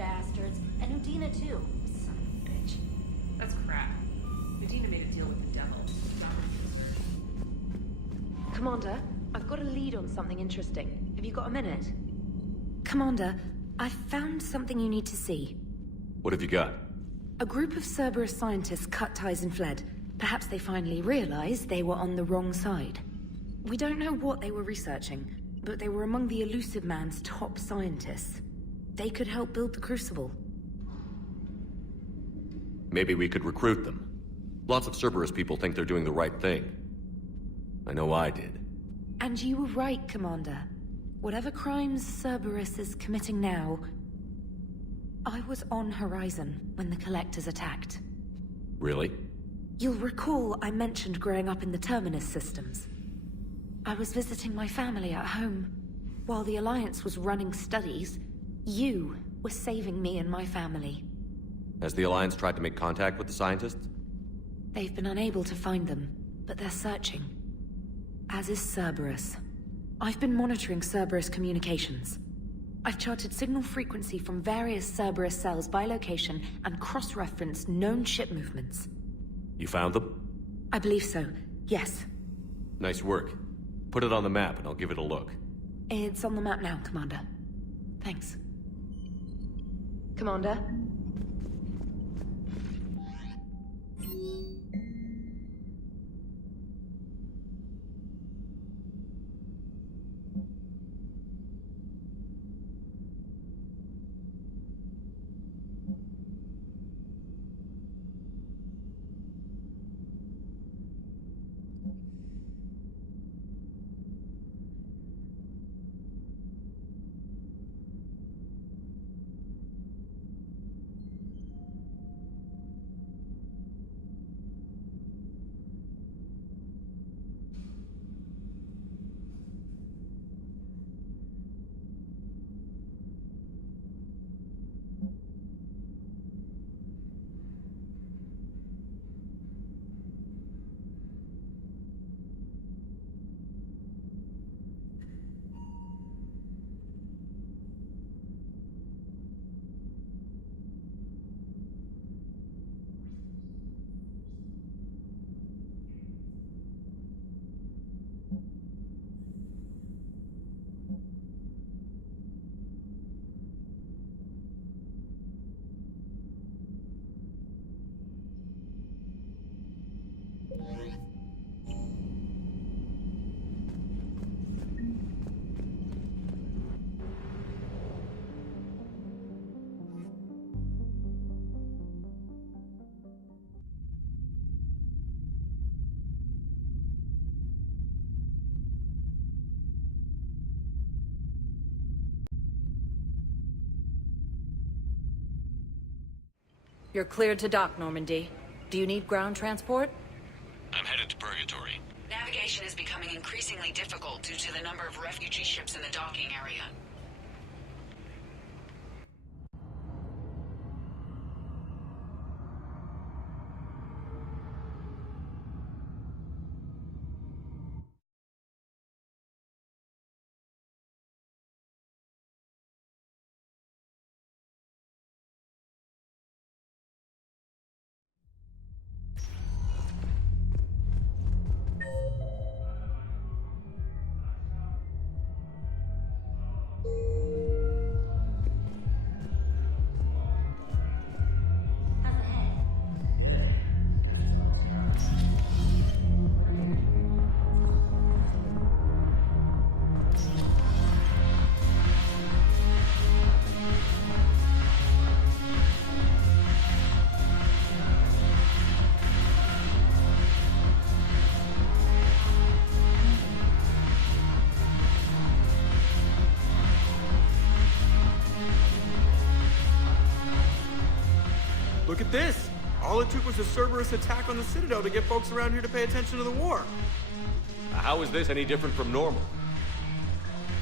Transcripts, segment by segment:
bastards. And Udina too. Son of a bitch. That's crap. Medina made a deal with the devil. Commander, I've got a lead on something interesting. Have you got a minute? Commander, I've found something you need to see. What have you got? A group of Cerberus scientists cut ties and fled. Perhaps they finally realized they were on the wrong side. We don't know what they were researching, but they were among the Elusive Man's top scientists. They could help build the Crucible. Maybe we could recruit them. Lots of Cerberus people think they're doing the right thing. I know I did. And you were right, Commander. Whatever crimes Cerberus is committing now, I was on Horizon when the Collectors attacked. Really? You'll recall I mentioned growing up in the Terminus systems. I was visiting my family at home. While the Alliance was running studies, you were saving me and my family. Has the Alliance tried to make contact with the scientists? They've been unable to find them, but they're searching. As is Cerberus. I've been monitoring Cerberus communications. I've charted signal frequency from various Cerberus cells by location and cross-referenced known ship movements. You found them? I believe so, yes. Nice work. Put it on the map and I'll give it a look. It's on the map now, Commander. Thanks. Commander? You're cleared to dock, Normandy. Do you need ground transport? I'm headed to Purgatory. Navigation is becoming increasingly difficult due to the number of refugee ships in the docking area. Look at this! All it took was a Cerberus attack on the Citadel to get folks around here to pay attention to the war. How is this any different from normal?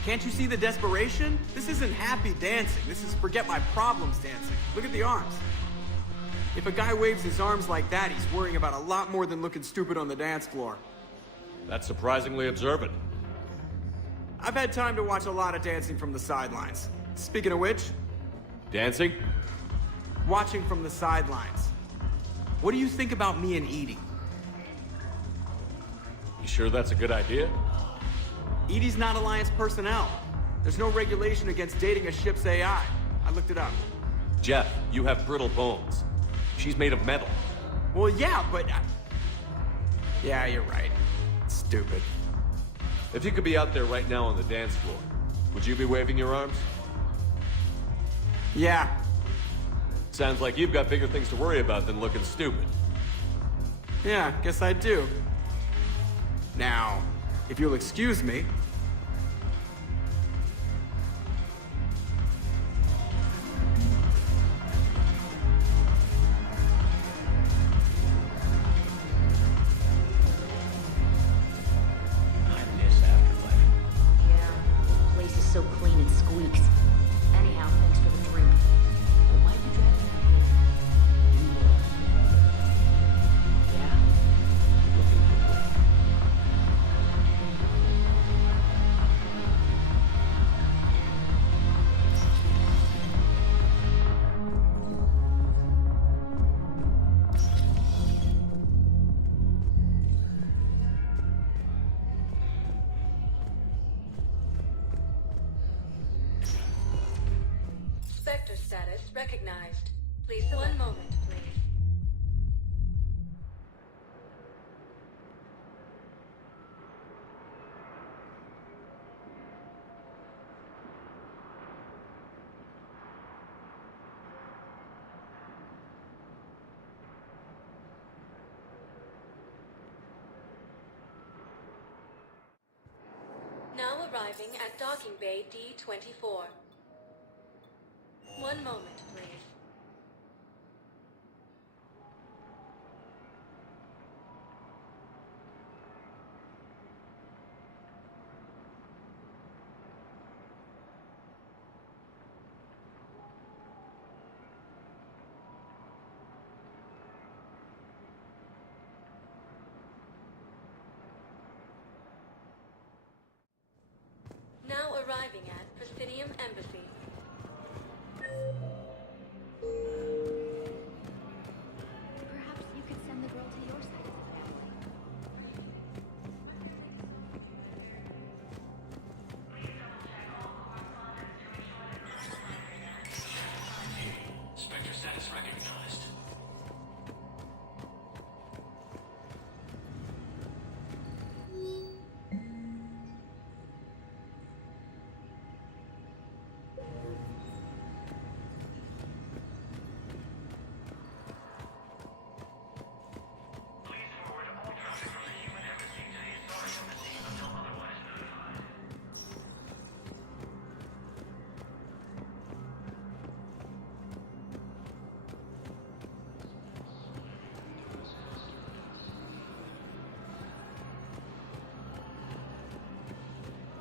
Can't you see the desperation? This isn't happy dancing. This is forget my problems dancing. Look at the arms. If a guy waves his arms like that, he's worrying about a lot more than looking stupid on the dance floor. That's surprisingly observant. I've had time to watch a lot of dancing from the sidelines. Speaking of which, Dancing? Watching from the sidelines. What do you think about me and Edie? You sure that's a good idea? Edie's not Alliance personnel. There's no regulation against dating a ship's AI. I looked it up. Jeff, you have brittle bones. She's made of metal. Well, yeah, but... Yeah, you're right. It's stupid. If you could be out there right now on the dance floor, would you be waving your arms? Yeah. Sounds like you've got bigger things to worry about than looking stupid. Yeah, guess I do. Now, if you'll excuse me... Yeah. The place is so clean it squeaks. Anyhow, thanks for the drink. But why'd you drag me out here? Yeah. Spectre status recognized. Please select. One moment, please. Now arriving at docking bay D-24. One moment, please. Now arriving at Presidium Embassy. Perhaps you could send the girl to your side of the family. Spectre status recognized.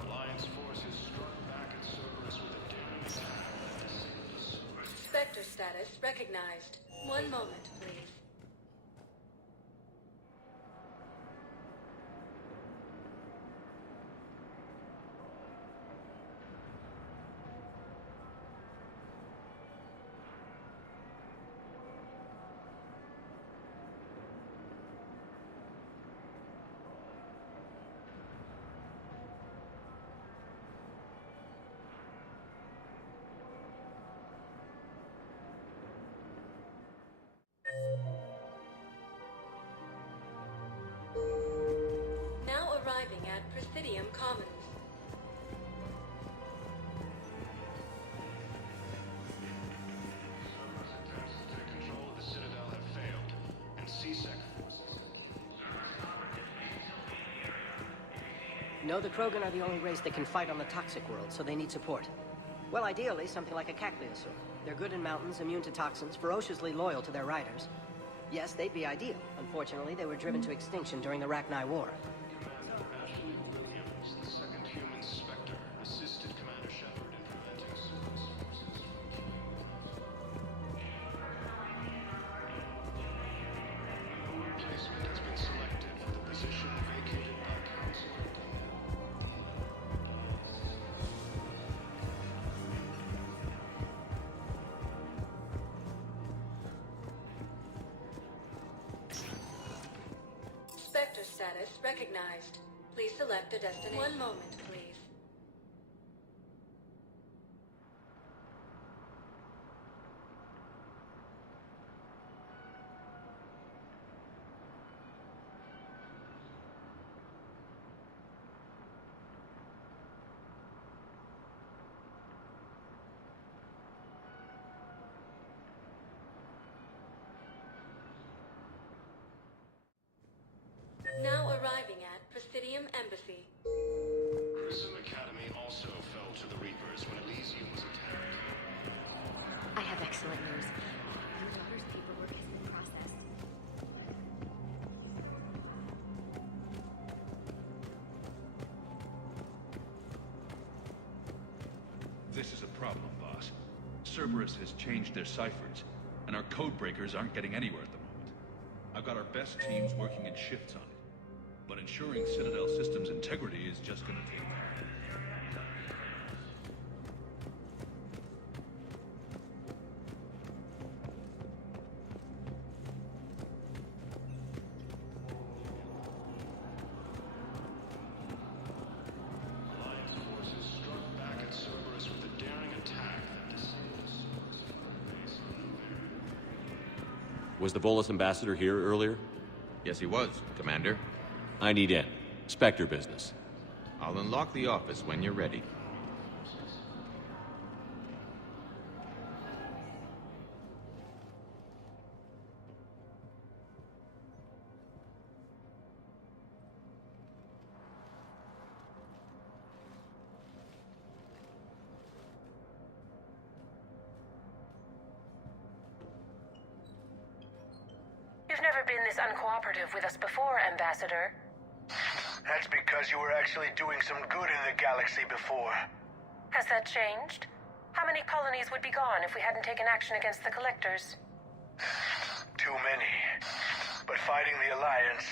Alliance forces struck back at Cerberus with a daring attack. Spectre status recognized. One moment, please. Now arriving at Presidium Commons. Cerberus attempts to take control of the Citadel have failed, and C-Sec forces. No, the Krogan are the only race that can fight on the toxic world, so they need support. Well, ideally, something like a cacliosaur. They're good in mountains, immune to toxins, ferociously loyal to their riders. Yes, they'd be ideal. Unfortunately, they were driven to extinction during the Rachni War. Commander Ashley Williams, the second human Spectre, assisted Commander Shepard in preventing Cerberus forces from killing. A replacement has been selected for the position vacated by Council. Inspector status recognized. Please select a destination. One moment, please. Now arriving at Presidium Embassy. Grissom Academy also fell to the Reapers when Elysium was attacked. I have excellent news. Your daughter's paperwork has been processed. This is a problem, boss. Cerberus has changed their ciphers, and our code breakers aren't getting anywhere at the moment. I've got our best teams working in shifts on it, but ensuring Citadel systems integrity is just gonna take time. Alliance forces struck back at Cerberus with a daring attack that disabled Cerberus' base on November. Was the Volus ambassador here earlier? Yes, he was, Commander. I need in. Spectre business. I'll unlock the office when you're ready. You've never been this uncooperative with us before, Ambassador. That's because you were actually doing some good in the galaxy before. Has that changed? How many colonies would be gone if we hadn't taken action against the Collectors? Too many. But fighting the Alliance...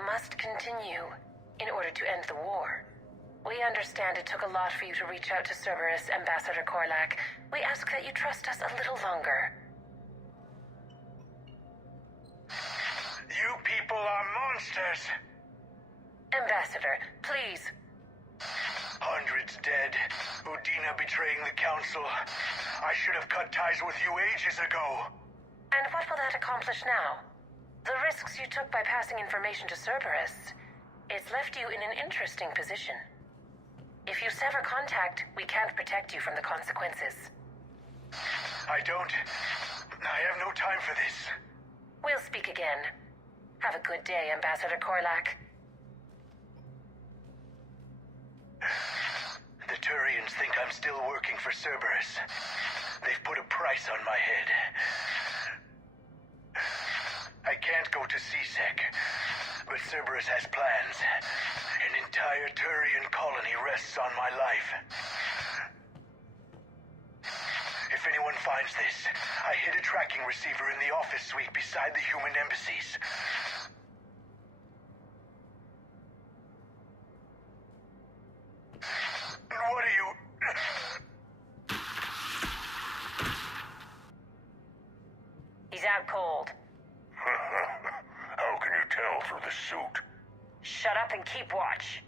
Must continue in order to end the war. We understand it took a lot for you to reach out to Cerberus, Ambassador Korlak. We ask that you trust us a little longer. You people are monsters! Ambassador, please. Hundreds dead. Udina betraying the Council. I should have cut ties with you ages ago. And what will that accomplish now? The risks you took by passing information to Cerberus, it's left you in an interesting position. If you sever contact, we can't protect you from the consequences. I have no time for this. We'll speak again. Have a good day, Ambassador Korlak. The Turians think I'm still working for Cerberus. They've put a price on my head. I can't go to CSEC, but Cerberus has plans. An entire Turian colony rests on my life. If anyone finds this, I hid a tracking receiver in the office suite beside the human embassies. What are you... He's out cold. How can you tell through the suit? Shut up and keep watch.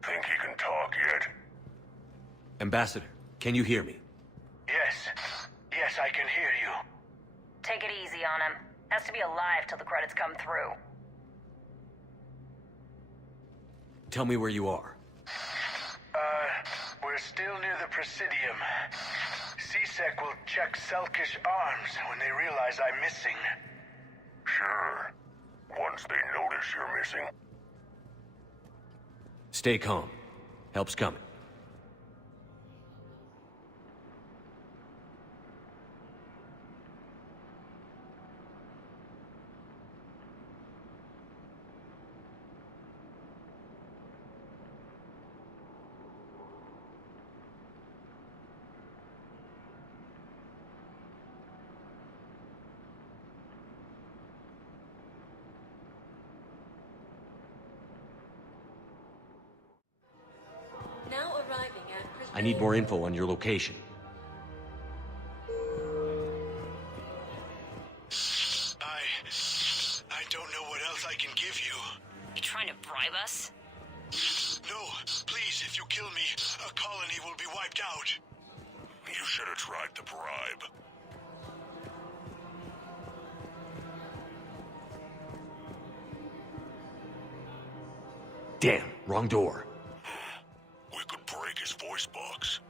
Think he can talk yet? Ambassador, can you hear me? Yes. Yes, I can hear you. Take it easy on him. Has to be alive till the credits come through. Tell me where you are. We're still near the Presidium. CSEC will check Selkish arms when they realize I'm missing. Sure. Once they notice you're missing. Stay calm. Help's coming. Now arriving at I need more info on your location. I don't know what else I can give you. You trying to bribe us? No, please, if you kill me, a colony will be wiped out. You should have tried the bribe. Damn, wrong door. We could break his voice box.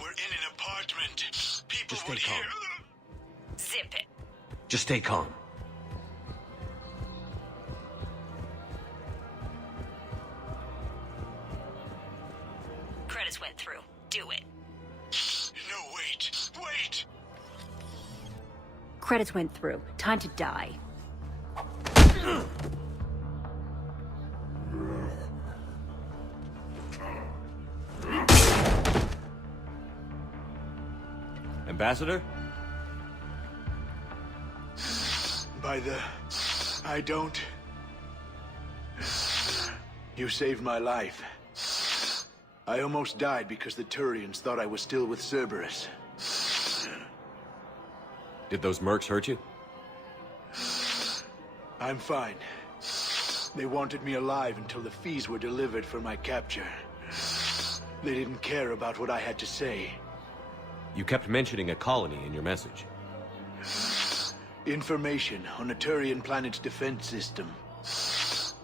We're in an apartment. People Just would stay hear. calm. Zip it. Just stay calm. Credits went through. Do it. No, wait. Credits went through. Time to die. Ambassador? I don't. You saved my life. I almost died because the Turians thought I was still with Cerberus. Did those mercs hurt you? I'm fine. They wanted me alive until the fees were delivered for my capture. They didn't care about what I had to say. You kept mentioning a colony in your message. Information on a Turian planet's defense system.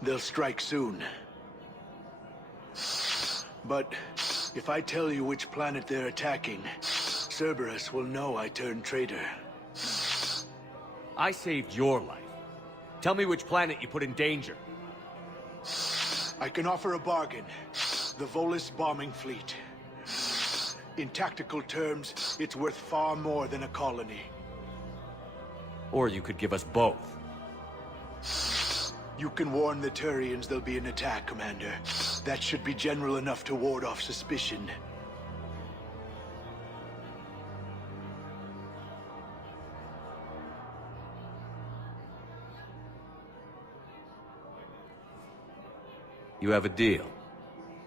They'll strike soon. But if I tell you which planet they're attacking, Cerberus will know I turned traitor. I saved your life. Tell me which planet you put in danger. I can offer a bargain. The Volus bombing fleet. In tactical terms, it's worth far more than a colony. Or you could give us both. You can warn the Turians there'll be an attack, Commander. That should be general enough to ward off suspicion. You have a deal.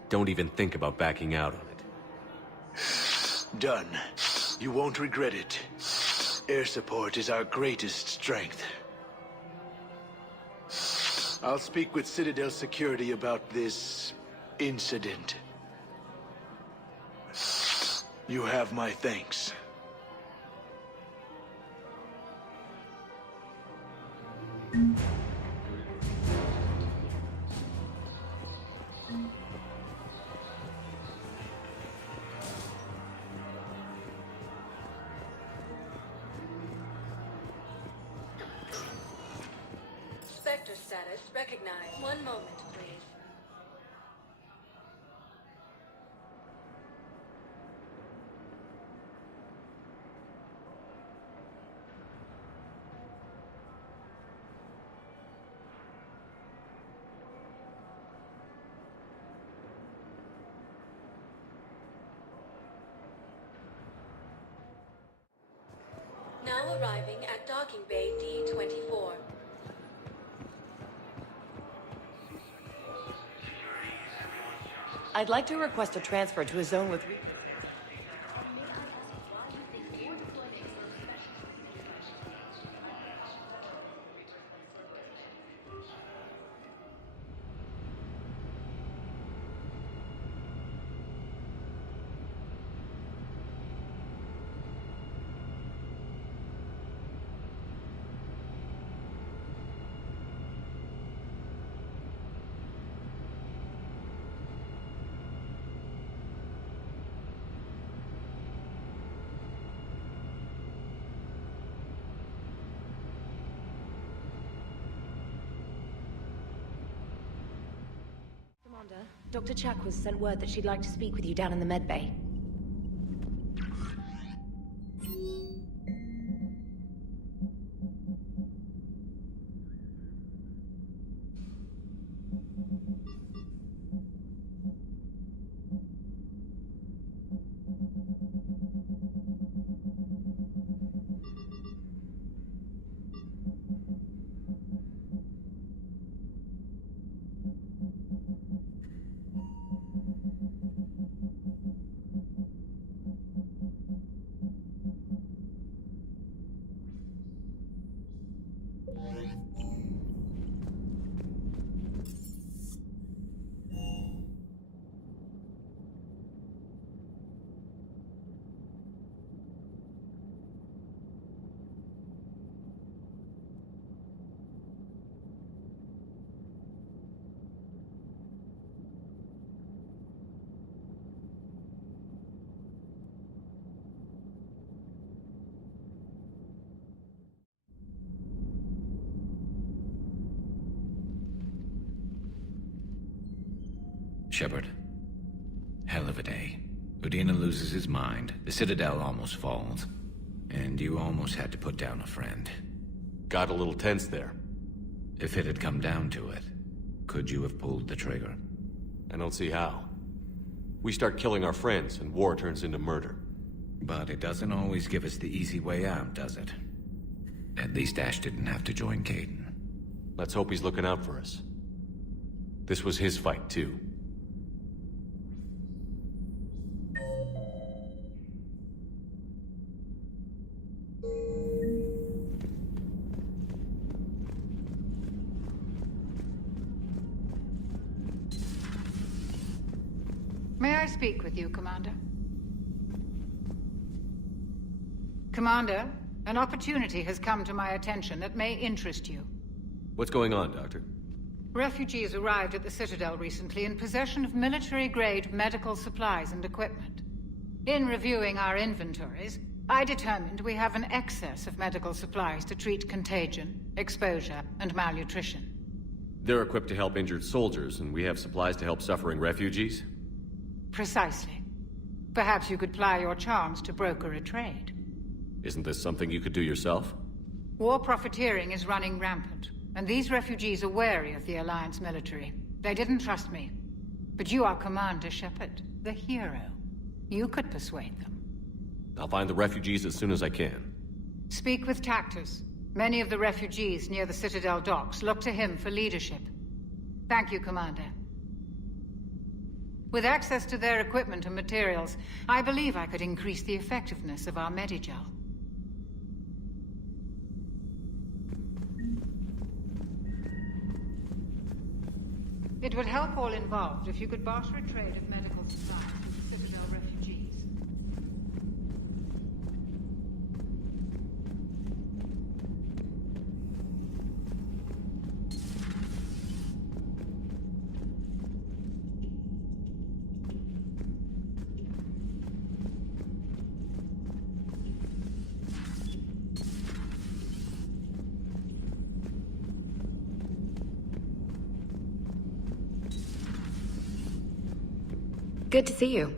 Don't even think about backing out on it. Done. You won't regret it. Air support is our greatest strength. I'll speak with Citadel security about this incident. You have my thanks. Spectre status recognized. One moment, please. Now arriving at docking bay D-24. I'd like to request a transfer to a zone with... Dr. Chakwas sent word that she'd like to speak with you down in the med bay. Shepard. Hell of a day. Udina loses his mind, the Citadel almost falls, and you almost had to put down a friend. Got a little tense there. If it had come down to it, could you have pulled the trigger? I don't see how. We start killing our friends, and war turns into murder. But it doesn't always give us the easy way out, does it? At least Ash didn't have to join Caden. Let's hope he's looking out for us. This was his fight, too. May I speak with you, Commander? Commander, an opportunity has come to my attention that may interest you. What's going on, Doctor? Refugees arrived at the Citadel recently in possession of military-grade medical supplies and equipment. In reviewing our inventories, I determined we have an excess of medical supplies to treat contagion, exposure, and malnutrition. They're equipped to help injured soldiers, and we have supplies to help suffering refugees? Precisely. Perhaps you could ply your charms to broker a trade. Isn't this something you could do yourself? War profiteering is running rampant, and these refugees are wary of the Alliance military. They didn't trust me. But you are Commander Shepard, the hero. You could persuade them. I'll find the refugees as soon as I can. Speak with Tactus. Many of the refugees near the Citadel docks look to him for leadership. Thank you, Commander. With access to their equipment and materials, I believe I could increase the effectiveness of our Medigel. It would help all involved if you could barter a trade of medical supplies with the Citadel refugees. Good to see you.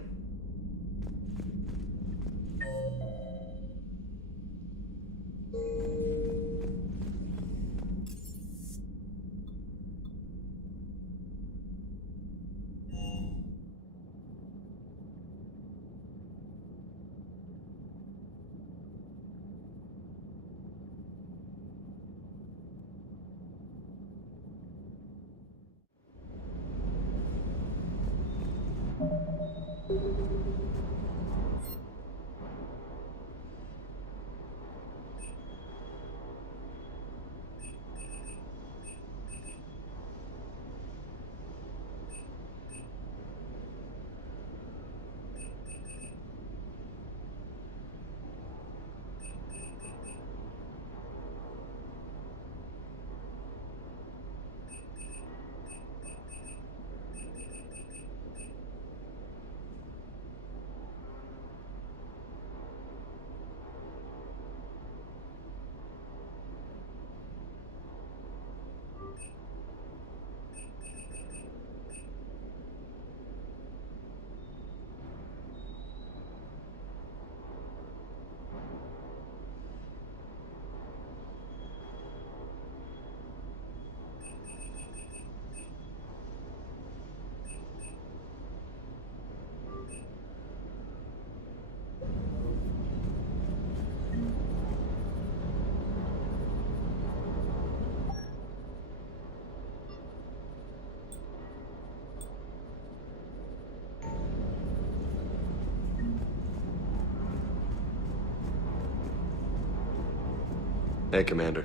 Hey, Commander.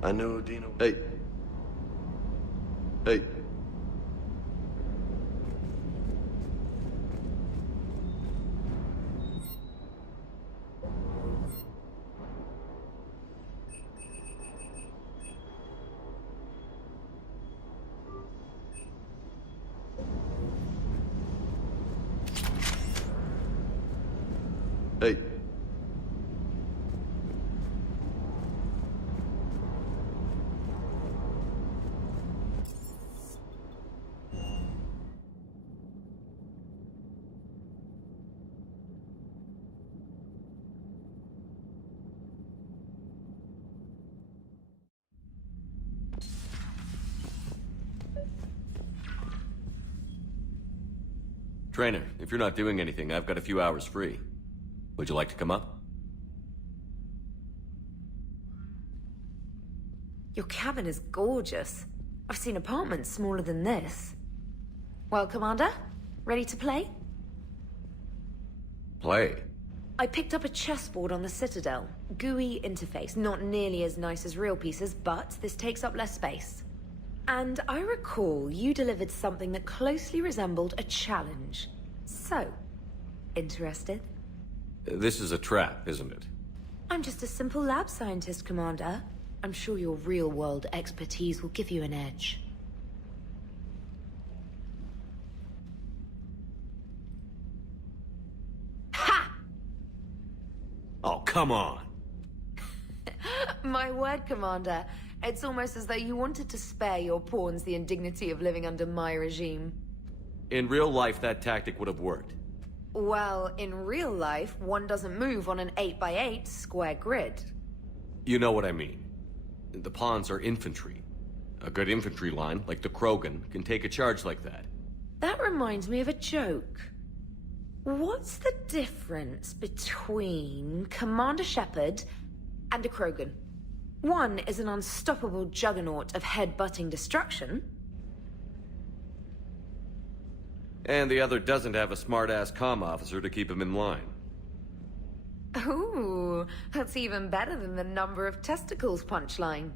I knew Udina... Hey. Hey. Hey. Trainer, if you're not doing anything, I've got a few hours free. Would you like to come up? Your cabin is gorgeous. I've seen apartments smaller than this. Well, Commander, ready to play? Play? I picked up a chessboard on the Citadel. GUI interface, not nearly as nice as real pieces, but this takes up less space. And I recall you delivered something that closely resembled a challenge. So, interested? This is a trap, isn't it? I'm just a simple lab scientist, Commander. I'm sure your real-world expertise will give you an edge. Ha! Oh, come on! My word, Commander. It's almost as though you wanted to spare your pawns the indignity of living under my regime. In real life, that tactic would have worked. Well, in real life, one doesn't move on an 8x8 square grid. You know what I mean. The pawns are infantry. A good infantry line, like the Krogan, can take a charge like that. That reminds me of a joke. What's the difference between Commander Shepard and a Krogan? One is an unstoppable juggernaut of head-butting destruction. And the other doesn't have a smart-ass comm officer to keep him in line. Ooh, that's even better than the number of testicles punchline.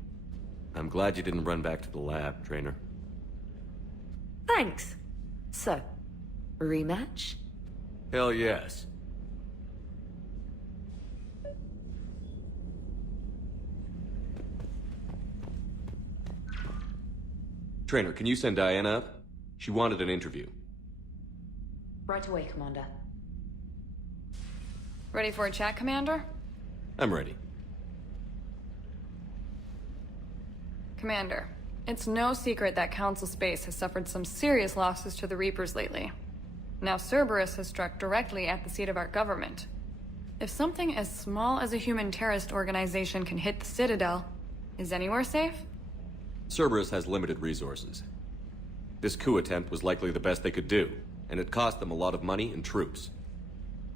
I'm glad you didn't run back to the lab, Trainer. Thanks. So, rematch? Hell yes. Trainer, can you send Diana up? She wanted an interview. Right away, Commander. Ready for a chat, Commander? I'm ready. Commander, it's no secret that Council Space has suffered some serious losses to the Reapers lately. Now Cerberus has struck directly at the seat of our government. If something as small as a human terrorist organization can hit the Citadel, is anywhere safe? Cerberus has limited resources. This coup attempt was likely the best they could do, and it cost them a lot of money and troops.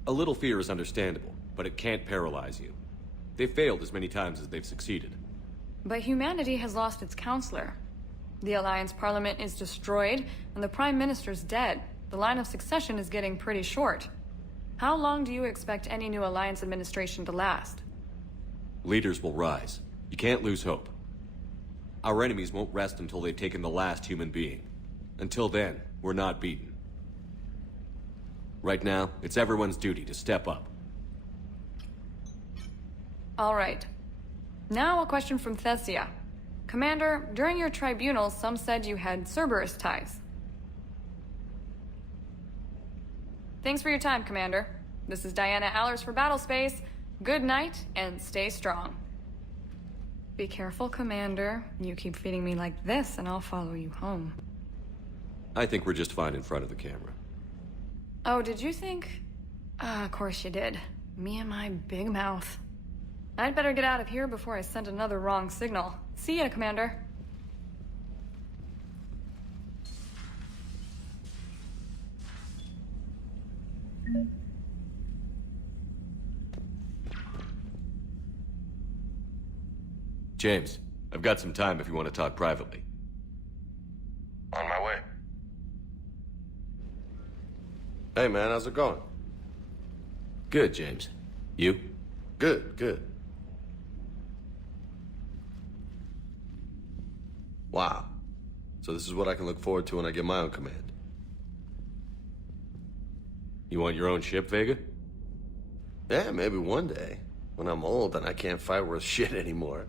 A little fear is understandable, but it can't paralyze you. They've failed as many times as they've succeeded. But humanity has lost its counselor. The Alliance Parliament is destroyed, and the Prime Minister's dead. The line of succession is getting pretty short. How long do you expect any new Alliance administration to last? Leaders will rise. You can't lose hope. Our enemies won't rest until they've taken the last human being. Until then, we're not beaten. Right now, it's everyone's duty to step up. All right. Now a question from Thessia. Commander, during your tribunal, some said you had Cerberus ties. Thanks for your time, Commander. This is Diana Allers for Battlespace. Good night, and stay strong. Be careful, Commander. You keep feeding me like this, and I'll follow you home. I think we're just fine in front of the camera. Oh, did you think? Of course you did. Me and my big mouth. I'd better get out of here before I send another wrong signal. See ya, Commander. James, I've got some time if you want to talk privately. On my way. Hey, man, how's it going? Good, James. You? Good, good. So this is what I can look forward to when I get my own command. You want your own ship, Vega? Yeah, maybe one day. When I'm old and I can't fight worth shit anymore.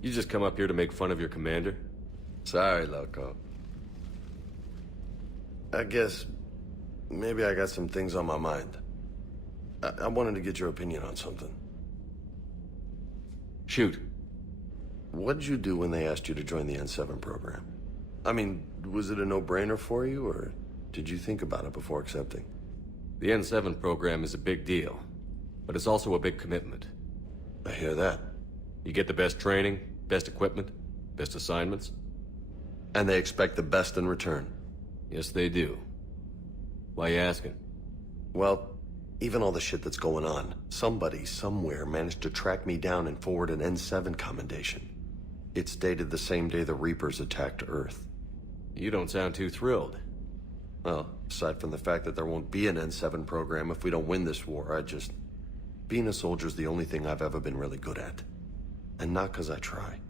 You just come up here to make fun of your commander? Sorry, Loco. I guess maybe I got some things on my mind. I wanted to get your opinion on something. Shoot. What did you do when they asked you to join the N7 program? I mean, was it a no-brainer for you, or did you think about it before accepting? The N7 program is a big deal, but it's also a big commitment. I hear that. You get the best training, best equipment, best assignments. And they expect the best in return. Yes, they do. Why you asking? Well, even all the shit that's going on, somebody somewhere managed to track me down and forward an N7 commendation. It's dated the same day the Reapers attacked Earth. You don't sound too thrilled. Well, aside from the fact that there won't be an N7 program if we don't win this war, being a soldier's the only thing I've ever been really good at. And not because I try.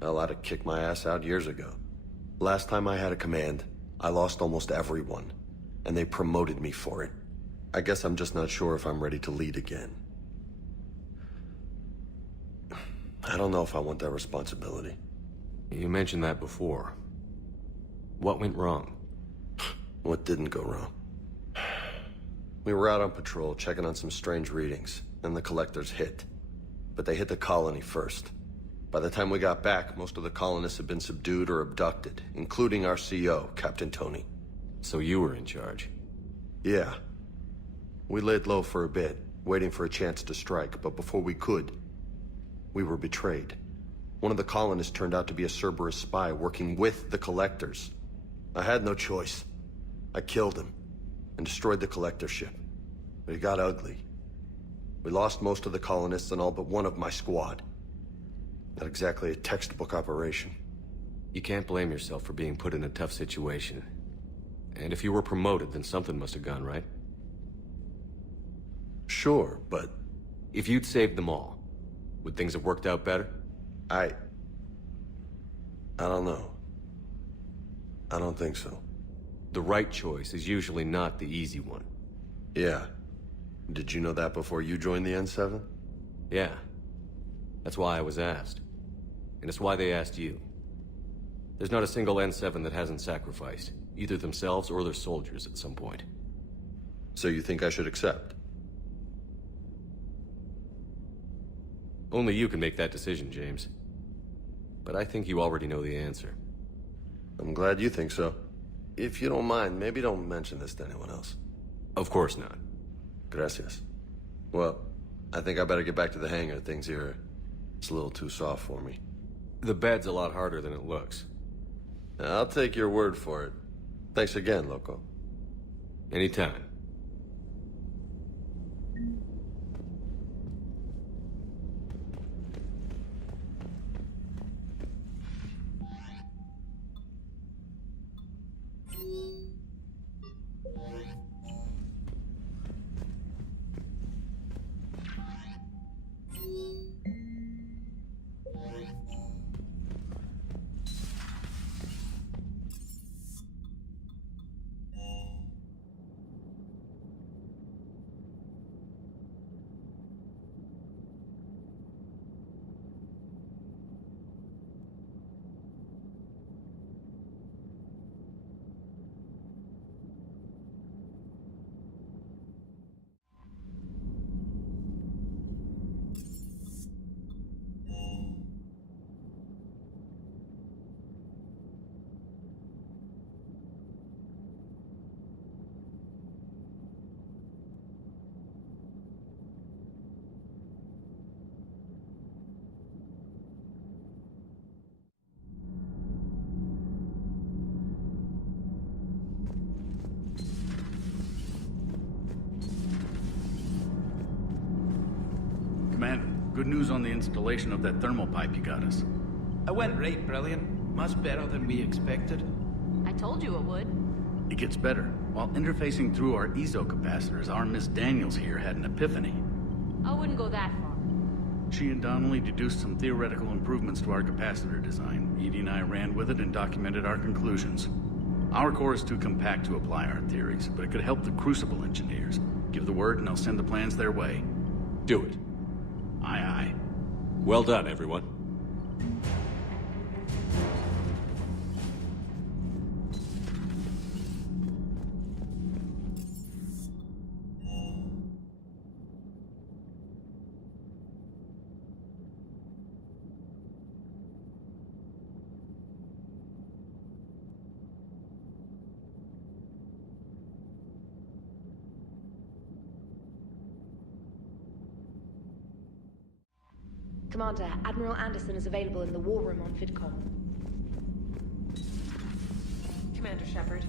Hell, I'd have kicked my ass out years ago. Last time I had a command, I lost almost everyone, and they promoted me for it. I guess I'm just not sure if I'm ready to lead again. I don't know if I want that responsibility. You mentioned that before. What went wrong? What didn't go wrong? We were out on patrol, checking on some strange readings, and the collectors hit. But they hit the colony first. By the time we got back, most of the colonists had been subdued or abducted, including our CO, Captain Tony. So you were in charge? Yeah. We laid low for a bit, waiting for a chance to strike, but before we could, we were betrayed. One of the colonists turned out to be a Cerberus spy working with the collectors. I had no choice. I killed him and destroyed the collector ship. But it got ugly. We lost most of the colonists and all but one of my squad. Not exactly a textbook operation. You can't blame yourself for being put in a tough situation. And if you were promoted, then something must have gone right. Sure, but... If you'd saved them all, would things have worked out better? I don't know. I don't think so. The right choice is usually not the easy one. Yeah. Did you know that before you joined the N7? Yeah. That's why I was asked. And it's why they asked you. There's not a single N7 that hasn't sacrificed, either themselves or their soldiers at some point. So you think I should accept? Only you can make that decision, James. But I think you already know the answer. I'm glad you think so. If you don't mind, maybe don't mention this to anyone else. Of course not. Gracias. Well, I think I better get back to the hangar. Things here, it's a little too soft for me. The bed's a lot harder than it looks. I'll take your word for it. Thanks again, Loco. Anytime. Commander, good news on the installation of that thermal pipe you got us. It went right brilliant. Much better than we expected. I told you it would. It gets better. While interfacing through our EZO capacitors, our Miss Daniels here had an epiphany. I wouldn't go that far. She and Donnelly deduced some theoretical improvements to our capacitor design. Edie and I ran with it and documented our conclusions. Our core is too compact to apply our theories, but it could help the Crucible engineers. Give the word and I'll send the plans their way. Do it. Aye, aye. Well done, everyone. Commander, Admiral Anderson is available in the war room on VidCom. Commander Shepard.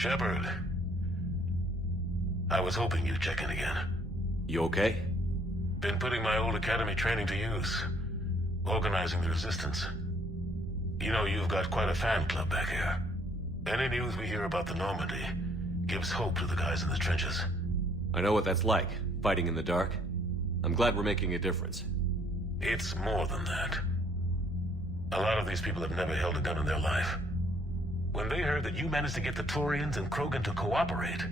Shepard. I was hoping you'd check in again. You okay? Been putting my old academy training to use. Organizing the resistance. You know, you've got quite a fan club back here. Any news we hear about the Normandy gives hope to the guys in the trenches. I know what that's like, fighting in the dark. I'm glad we're making a difference. It's more than that. A lot of these people have never held a gun in their life. When they heard that you managed to get the Turians and Krogan to cooperate,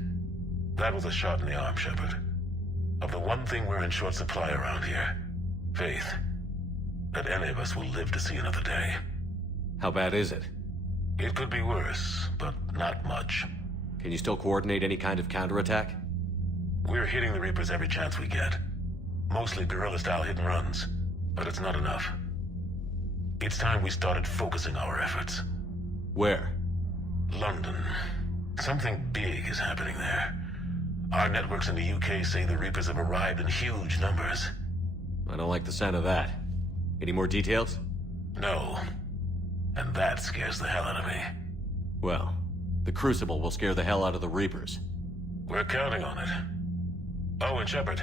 that was a shot in the arm, Shepard. Of the one thing we're in short supply around here, faith. That any of us will live to see another day. How bad is it? It could be worse, but not much. Can you still coordinate any kind of counterattack? We're hitting the Reapers every chance we get. Mostly guerrilla-style hit-and-runs, but it's not enough. It's time we started focusing our efforts. Where? London. Something big is happening there. Our networks in the UK say the Reapers have arrived in huge numbers. I don't like the sound of that. Any more details? No. And that scares the hell out of me. Well, the Crucible will scare the hell out of the Reapers. We're counting on it. Oh, and Shepard,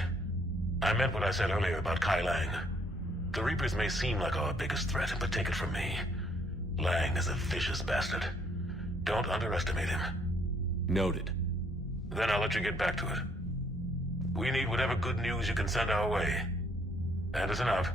I meant what I said earlier about Kai Lang. The Reapers may seem like our biggest threat, but take it from me. Lang is a vicious bastard. Don't underestimate him. Noted. Then I'll let you get back to it. We need whatever good news you can send our way. Anderson out.